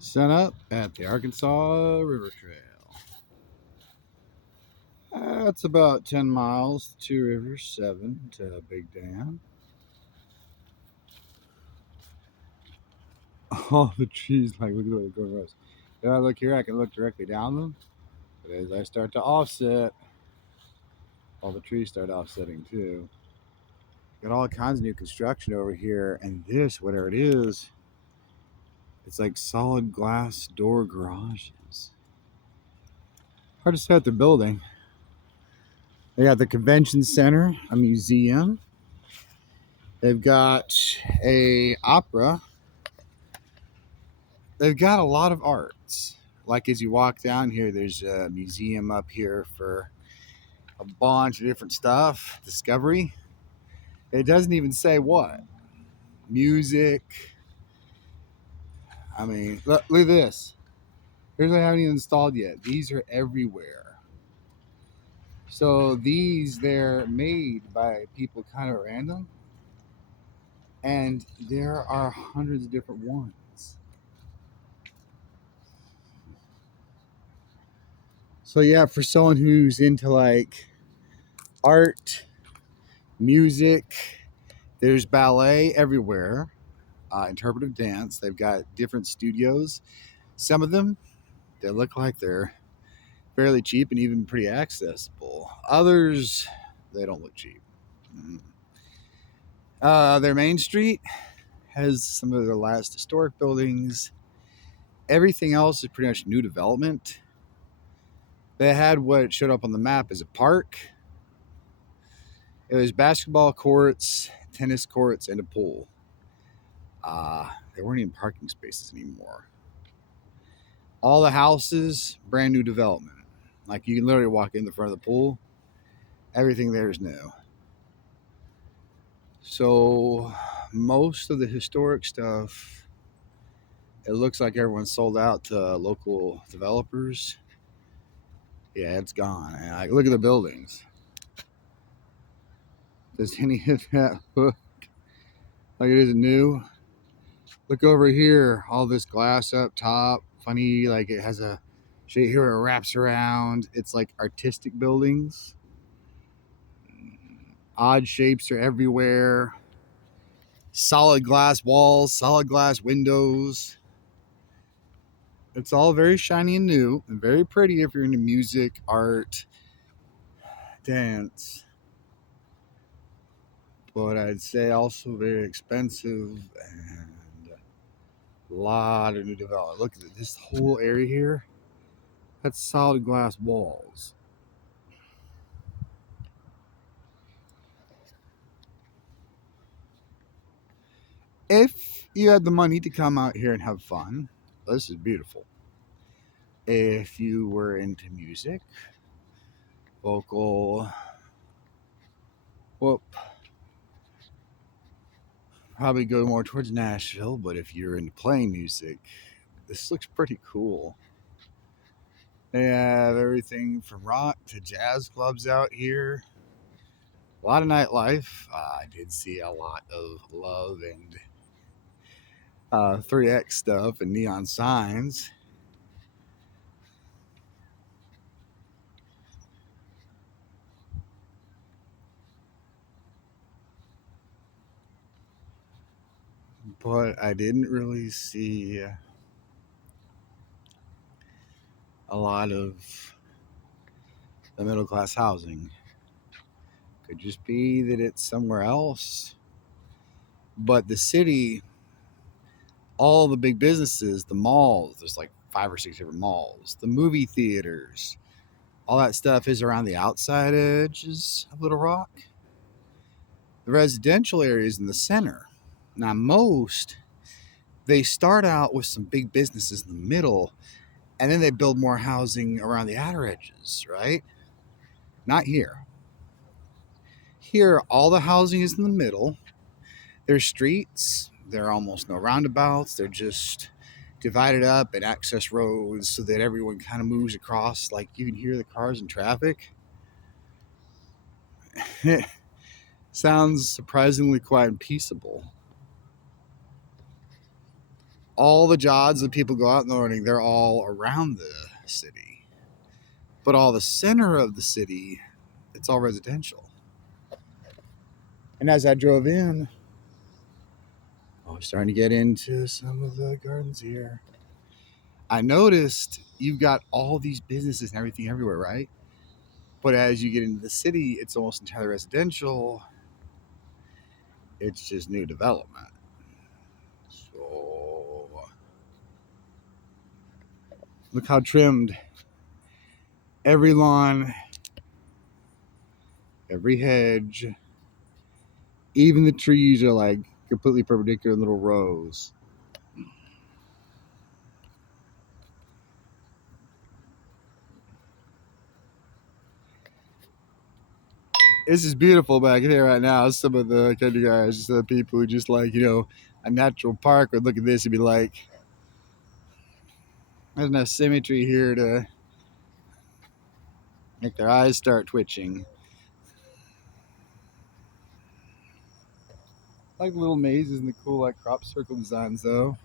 Sun up at the Arkansas River Trail. It's about 10 miles to Two Rivers, 7 to Big Dam. All the trees, like, look at the way they go across. If I look here, I can look directly down them. But as I start to offset, all the trees start offsetting too. Got all kinds of new construction over here, and this, whatever it is, it's like solid glass door garages. Hard to say what they're building. They got the convention center, a museum. They've got a opera. They've got a lot of arts. Like as you walk down here, there's a museum up here for a bunch of different stuff. Discovery. It doesn't even say what. Music. I mean, look at this. Here's what I haven't even installed yet. These are everywhere. So they're made by people kind of random. And there are hundreds of different ones. So yeah, for someone who's into like art, music, there's ballet everywhere, interpretive dance. They've got different studios. Some of them, they look like they're fairly cheap and even pretty accessible. Others, they don't look cheap. Their main street has some of their last historic buildings. Everything else is pretty much new development. They had what showed up on the map as a park. It was basketball courts, tennis courts, and a pool. There weren't even parking spaces anymore. All the houses, brand new development. Like you can literally walk in the front of the pool. Everything there is new. So most of the historic stuff, it looks like everyone's sold out to local developers. Yeah, it's gone. And like, look at the buildings. Does any of that look like it is new? Look over here, all this glass up top. Funny, like it has a shape here where it wraps around. It's like artistic buildings. Odd shapes are everywhere. Solid glass walls, solid glass windows. It's all very shiny and new and very pretty if you're into music, art, dance. But I'd say also very expensive and a lot of new development. Look at this whole area here. That's solid glass walls. If you had the money to come out here and have fun, this is beautiful. If you were into music, vocal, whoop, probably go more towards Nashville. But if you're into playing music, this looks pretty cool. They have everything from rock to jazz clubs out here. A lot of nightlife. I did see a lot of love and 3X stuff and neon signs. But I didn't really see a lot of the middle class housing. Could just be that it's somewhere else. But the city, all the big businesses, the malls, there's like 5 or 6 different malls, the movie theaters, all that stuff is around the outside edges of Little Rock. The residential areas in the center. Now, they start out with some big businesses in the middle, and then they build more housing around the outer edges, right? Not here. Here, all the housing is in the middle. There's streets. There are almost no roundabouts. They're just divided up and access roads so that everyone kind of moves across. Like you can hear the cars in traffic. It sounds surprisingly quiet and peaceable. all the jobs that people go out in the morning, they're all around the city. But all the center of the city, it's all residential. And as I drove in, I was starting to get into some of the gardens here. I noticed you've got all these businesses and everything everywhere, right? But as you get into the city, it's almost entirely residential. It's just new development. So look how trimmed every lawn, every hedge, even the trees are like completely perpendicular in little rows. This is beautiful back here right now. Some of the country guys, the people who just like, a natural park would look at this and be like, there's enough symmetry here to make their eyes start twitching. I like little mazes and the cool like crop circle designs though.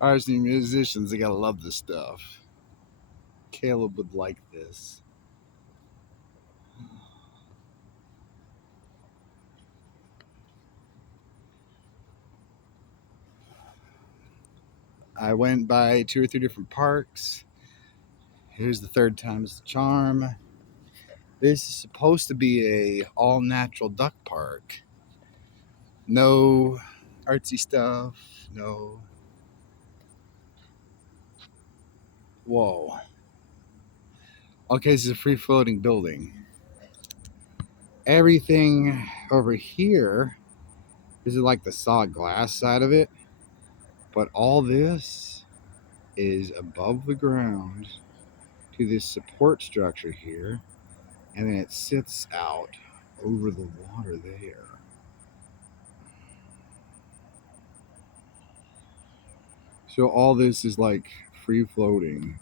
Artists and musicians, they gotta love this stuff. Caleb would like this. I went by 2 or 3 different parks. Here's the third time's the charm. This is supposed to be a all natural duck park. No artsy stuff. No. Whoa. Okay, this is a free floating building. Everything over here, this is like the solid glass side of it. But all this is above the ground to this support structure here. And then it sits out over the water there. So all this is like free floating.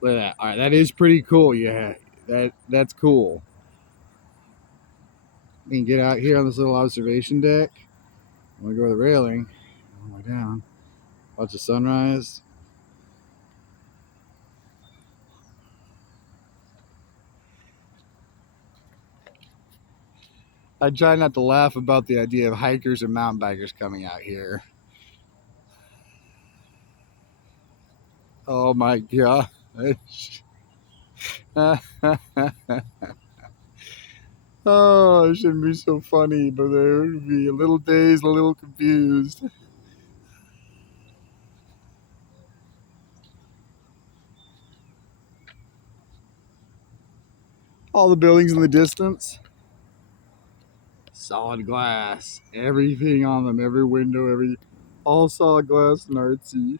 Look at that. All right, that is pretty cool. Yeah, that's cool. You can get out here on this little observation deck. I'm gonna go to the railing, all the way down, watch the sunrise. I try not to laugh about the idea of hikers and mountain bikers coming out here. Oh my god. Oh, it shouldn't be so funny, but they would be a little dazed, a little confused. All the buildings in the distance, solid glass, everything on them, every window, all solid glass and artsy.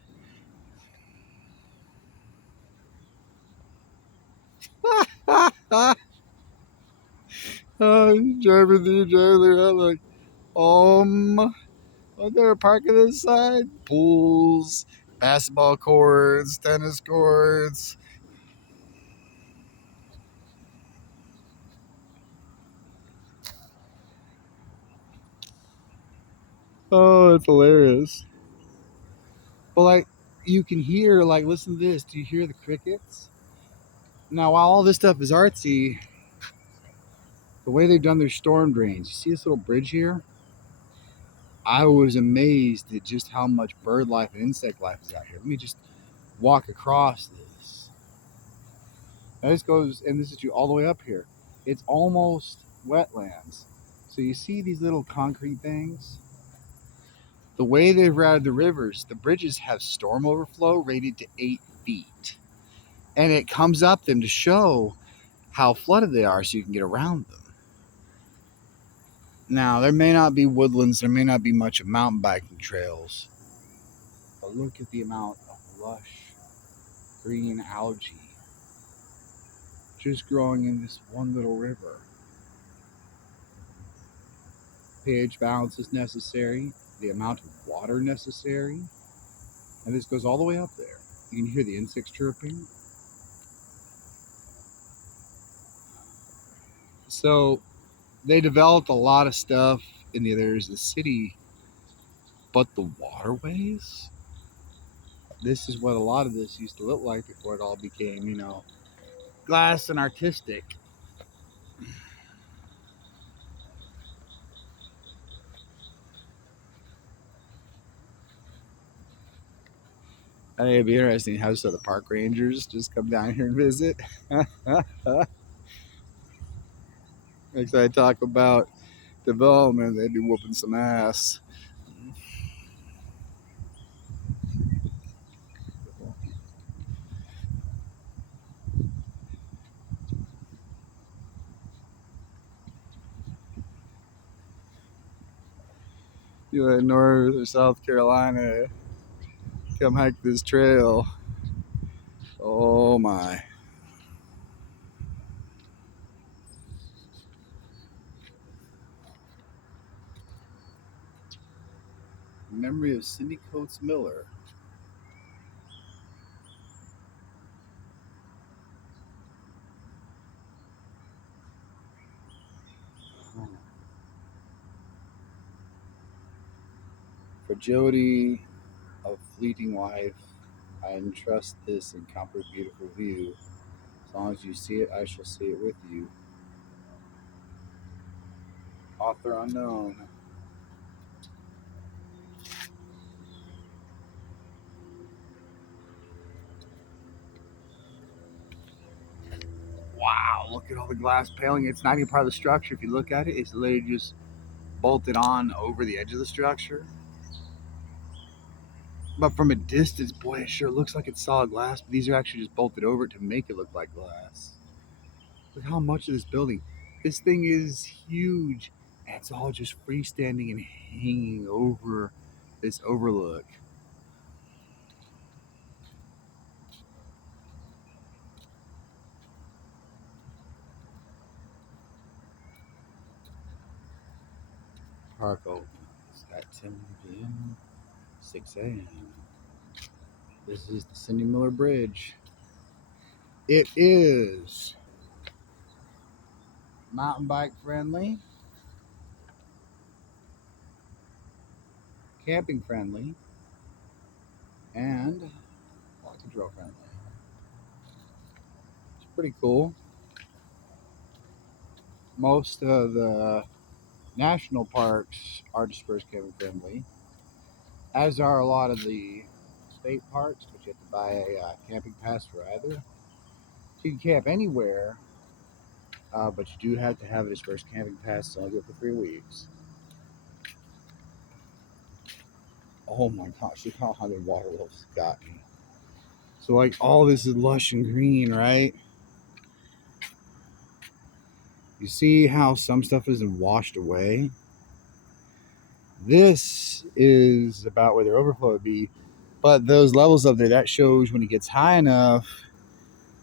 Driving around like, was there a park on this side? Pools, basketball courts, tennis courts. Oh, it's hilarious. But like, you can hear, like, listen to this. Do you hear the crickets? Now, while all this stuff is artsy, the way they've done their storm drains, you see this little bridge here? I was amazed at just how much bird life and insect life is out here. Let me just walk across this. Now this goes, and this is you all the way up here. It's almost wetlands. So you see these little concrete things? The way they've routed the rivers, the bridges have storm overflow rated to 8 feet. And it comes up them to show how flooded they are so you can get around them. Now, there may not be woodlands, there may not be much of mountain biking trails, but look at the amount of lush green algae just growing in this one little river. pH balance is necessary, the amount of water necessary, and this goes all the way up there. You can hear the insects chirping. So they developed a lot of stuff in the there's the city, but the waterways. This is what a lot of this used to look like before it all became, glass and artistic. I think it'd be interesting how some of the park rangers just come down here and visit. Next I talk about development, they'd be whooping some ass. You in North or South Carolina, come hike this trail. Oh my. Memory of Cindy Coates Miller. Fragility of fleeting life, I entrust this incomparable beautiful view. As long as you see it, I shall see it with you. Author unknown. Wow, look at all the glass paneling. It's not even part of the structure. If you look at it, it's literally just bolted on over the edge of the structure. But from a distance, boy, it sure looks like it's solid glass. But these are actually just bolted over it to make it look like glass. Look how much of this building. This thing is huge. And it's all just freestanding and hanging over this overlook. Park opens at 10 p.m., 6 a.m. This is the Cindy Miller Bridge. It is mountain bike friendly, camping friendly, and walk control friendly. It's pretty cool. Most of the national parks are dispersed camping friendly, as are a lot of the state parks, but you have to buy a camping pass for either. So you can camp anywhere, but you do have to have a dispersed camping pass. It's only good for 3 weeks. Oh my gosh, look how high the water levels got me. So like all this is lush and green, right? You see how some stuff isn't washed away? This is about where their overflow would be. But those levels up there, that shows when it gets high enough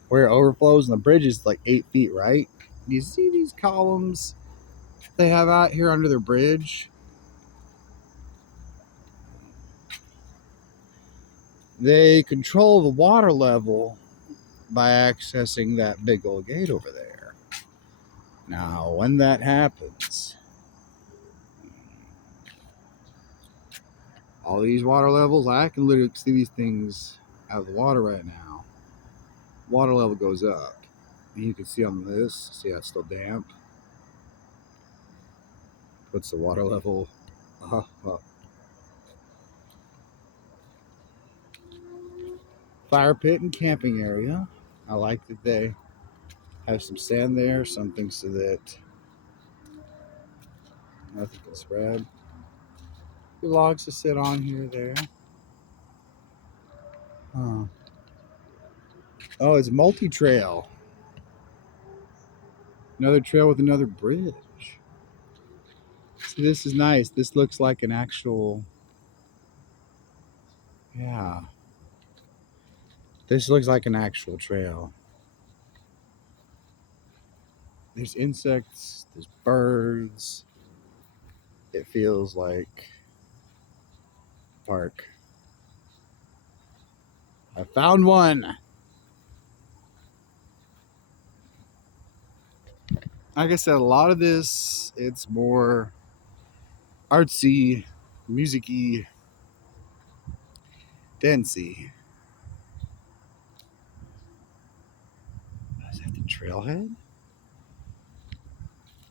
where it overflows and the bridge is like 8 feet, right? You see these columns they have out here under their bridge? They control the water level by accessing that big old gate over there. Now, when that happens, all these water levels, I can literally see these things out of the water right now. Water level goes up. And you can see on this, see how it's still damp? Puts the water level up. Fire pit and camping area. I like that they have some sand there, something so that nothing can spread. The logs to sit on here, there. Huh. Oh, it's multi-trail. Another trail with another bridge. See, this is nice. This looks like an actual, yeah. This looks like an actual trail. There's insects, there's birds. It feels like a park. I found one. like I said, a lot of this, it's more artsy, musicy, dancey. Is that the trailhead?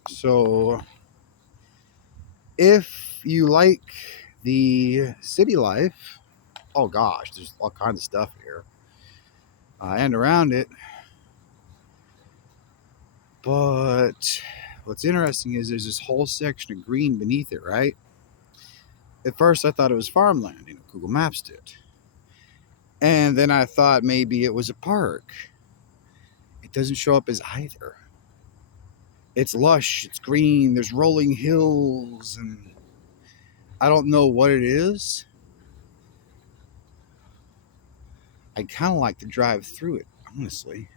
So, if you like the city life, oh gosh, there's all kinds of stuff here and around it. But what's interesting is there's this whole section of green beneath it, right? At first, I thought it was farmland. Google Maps did. And then I thought maybe it was a park. It doesn't show up as either. It's lush, it's green, there's rolling hills, and I don't know what it is. I kind of like to drive through it, honestly,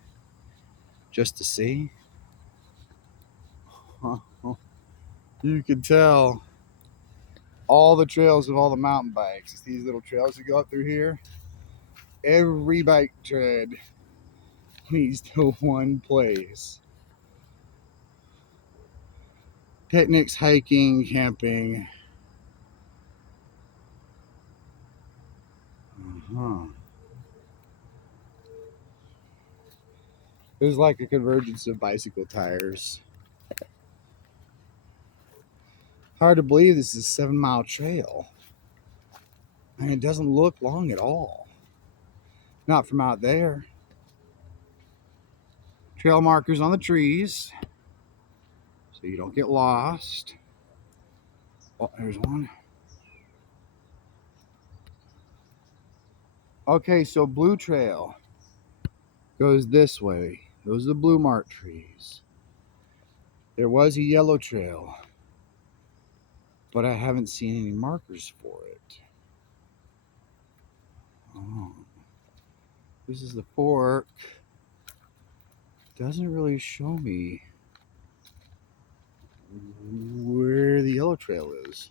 just to see. You can tell all the trails of all the mountain bikes. It's these little trails that go up through here. Every bike tread leads to one place. Picnics, hiking, camping. There's like a convergence of bicycle tires. Hard to believe this is a 7-mile trail. And it doesn't look long at all. Not from out there. Trail markers on the trees so you don't get lost. Oh, there's one. Okay, so Blue Trail goes this way. Those are the blue mark trees. There was a yellow trail, but I haven't seen any markers for it. Oh. This is the fork. Doesn't really show me where the yellow trail is.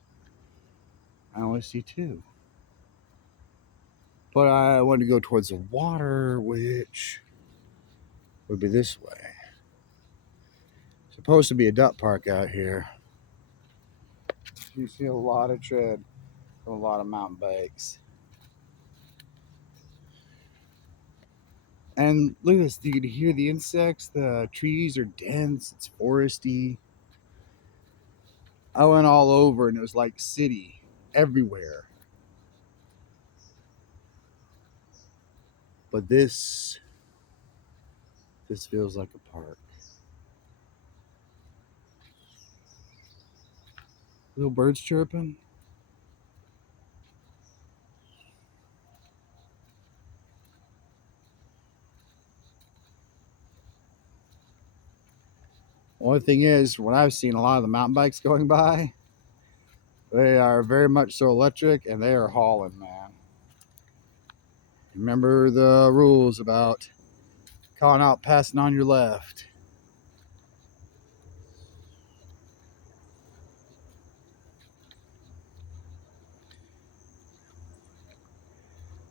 I only see two. But I want to go towards the water, which would be this way. Supposed to be a duck park out here. You see a lot of tread from a lot of mountain bikes. And look at this, you can hear the insects. The trees are dense, it's foresty. I went all over and it was like city everywhere. But this feels like a park. Little birds chirping. Only thing is, what I've seen a lot of the mountain bikes going by, they are very much so electric and they are hauling, man. Remember the rules about calling out, passing on your left.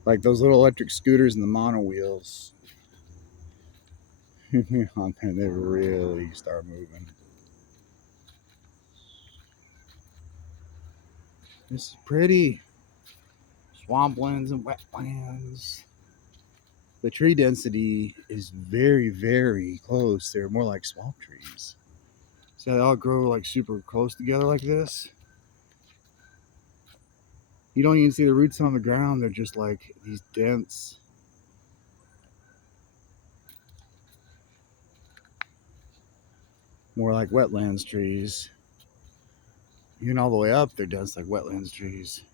Like those little electric scooters and the mono wheels. They really start moving. This is pretty. Swamplands and wetlands. The tree density is very, very close. They're more like swamp trees. So they all grow like super close together like this. You don't even see the roots on the ground. They're just like these dense. More like wetlands trees. Even all the way up, they're dense like wetlands trees.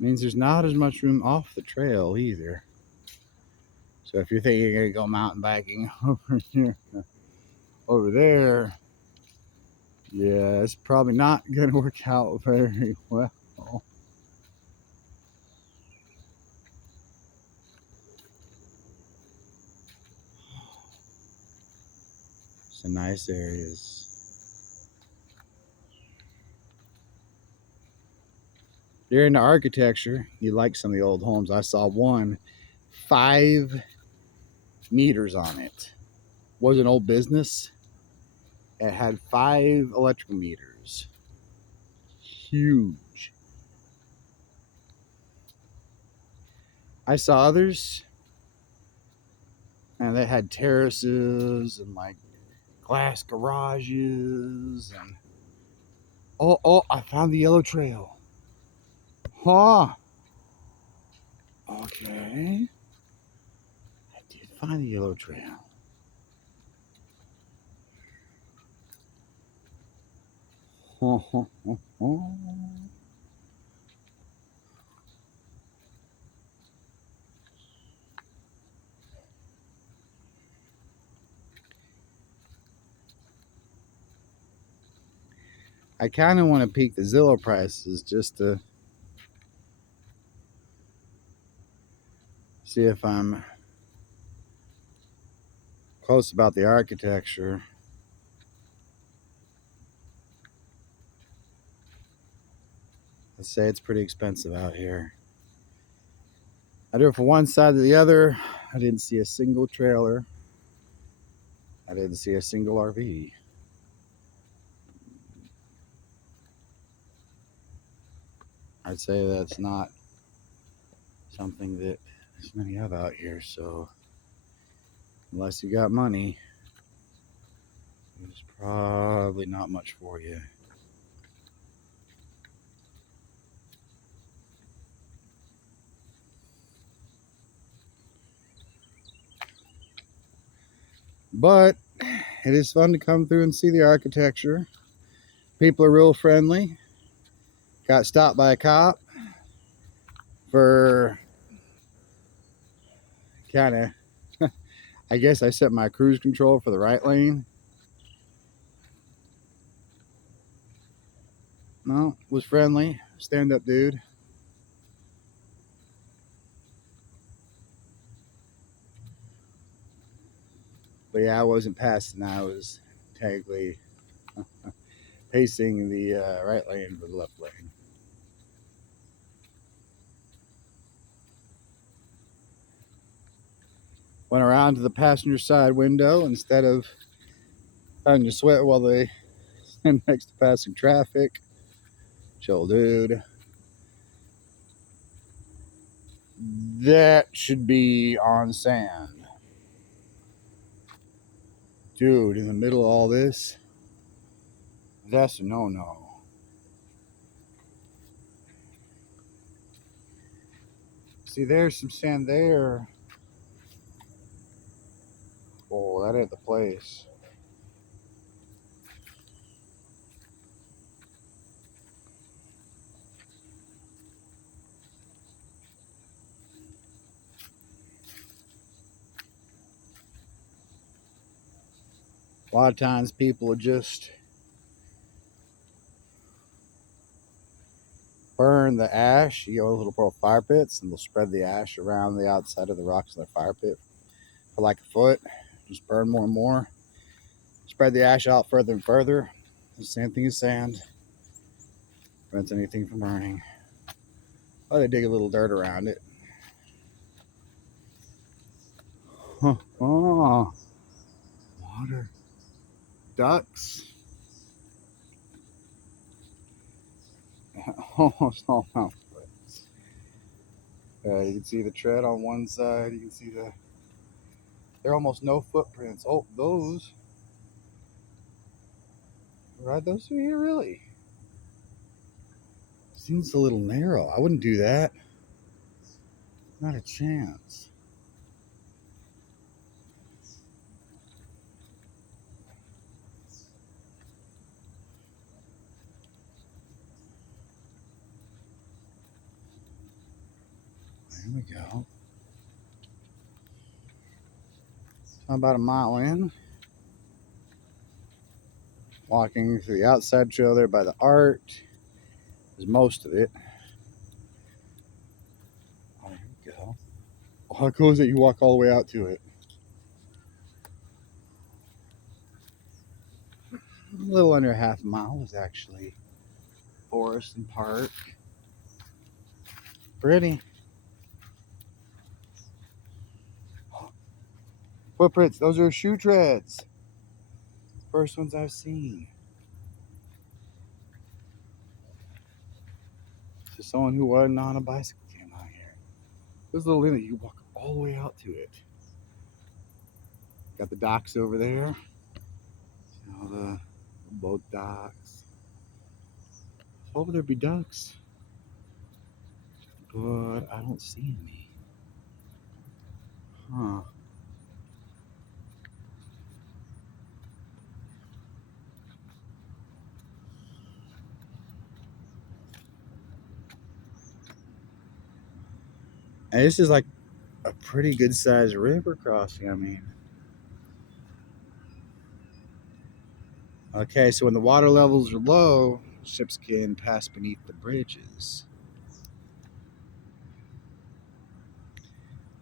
Means there's not as much room off the trail either. So if you're thinking you're gonna go mountain biking over here, over there, yeah, it's probably not gonna work out very well. Some nice areas. If you're into architecture, you like some of the old homes. I saw one 5 meters on it. Was an old business. It had 5 electrical meters. Huge. I saw others, and they had terraces and like glass garages and oh, I found the yellow trail. Huh. Okay. I did find the yellow trail. I kind of want to peek the Zillow prices just to see if I'm close about the architecture. Let's say it's pretty expensive out here. I do it for one side or the other. I didn't see a single trailer. I didn't see a single RV. I'd say that's not something that there's many of out here. So unless you got money, there's probably not much for you. But it is fun to come through and see the architecture. People are real friendly. Got stopped by a cop for kind of, I guess I set my cruise control for the right lane. No, was friendly. Stand up dude. But yeah, I wasn't passing. I was technically pacing the right lane for the left lane. Went around to the passenger side window instead of having to sweat while they stand next to passing traffic. Chill, dude. That should be on sand. Dude, in the middle of all this, that's a no-no. See, there's some sand there. Oh, that ain't the place. A lot of times people will just burn the ash. You go to little fire pits and they'll spread the ash around the outside of the rocks in their fire pit for like a foot. Just burn more and more. Spread the ash out further and further. The same thing as sand. Prevents anything from burning. Oh, they dig a little dirt around it. Oh, water. Ducks. Oh, small mouth. You can see the tread on one side. You can see there are almost no footprints. Oh, those. Ride those through here, really? Seems a little narrow. I wouldn't do that. Not a chance. There we go. About a mile in. Walking through the outside trail there by the art. Is most of it. Oh, here we go. How cool is it you walk all the way out to it? A little under half a mile is actually forest and park. Pretty. Footprints. Those are shoe treads. First ones I've seen. So someone who wasn't on a bicycle came out here. There's a little inlet. You walk all the way out to it. Got the docks over there. All the boat docks. Hopefully there'd be ducks, but I don't see any. Huh. And this is like a pretty good sized river crossing. I mean, okay, so when the water levels are low, ships can pass beneath the bridges.